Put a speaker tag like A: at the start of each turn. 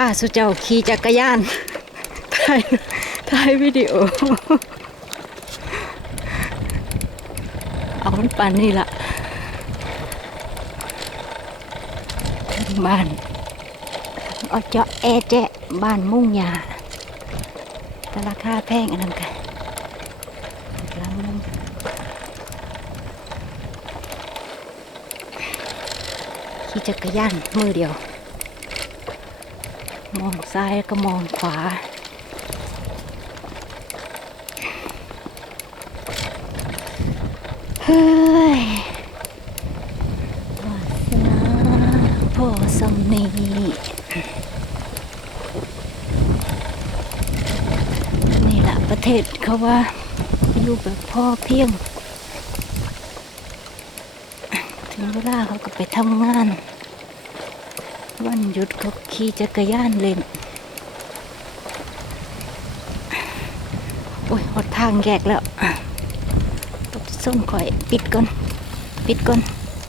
A: ้าสุเจ้าขี่จักรยานถ่ายถ่ายวิดีโอ เอามันปันนี่ละถึงบ้านเอาเจาะแอแจะบ้านมุ่งยาแต่ราคาแพงอันนั้นกันลังนึงขี่จักรยานมือเดียว มองซ้ายก็มองขวา เฮ้ยวาสนาพ่อสำนีนี่แหละประเทศเขาว่า อยู่แบบพ่อเพียง ถึงเวลาเขาก็ไปทำงาน วันหยุดเขาขี่จักรยานเล่น โอ้ยหดทางแยกแล้วต้องส้มข่อย ปิดก่อน ปิดก่อน